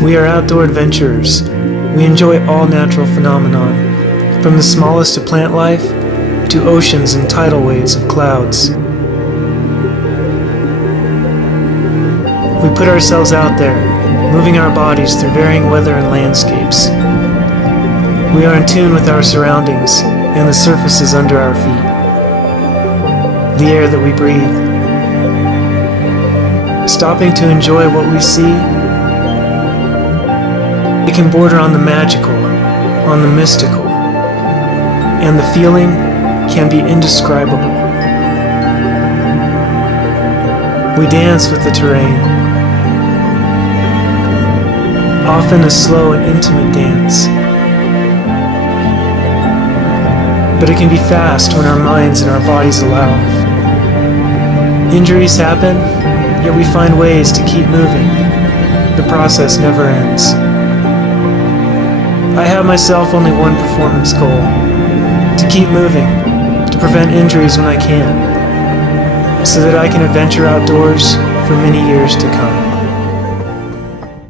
We are outdoor adventurers. We enjoy all natural phenomenon, from the smallest of plant life to oceans and tidal waves of clouds. We put ourselves out there, moving our bodies through varying weather and landscapes. We are in tune with our surroundings and the surfaces under our feet, the air that we breathe. Stopping to enjoy what we see, it can border on the magical, on the mystical, and the feeling can be indescribable. We dance with the terrain, often a slow and intimate dance. But it can be fast when our minds and our bodies allow. Injuries happen, yet we find ways to keep moving. The process never ends. I have myself only one performance goal: to keep moving, to prevent injuries when I can, so that I can adventure outdoors for many years to come.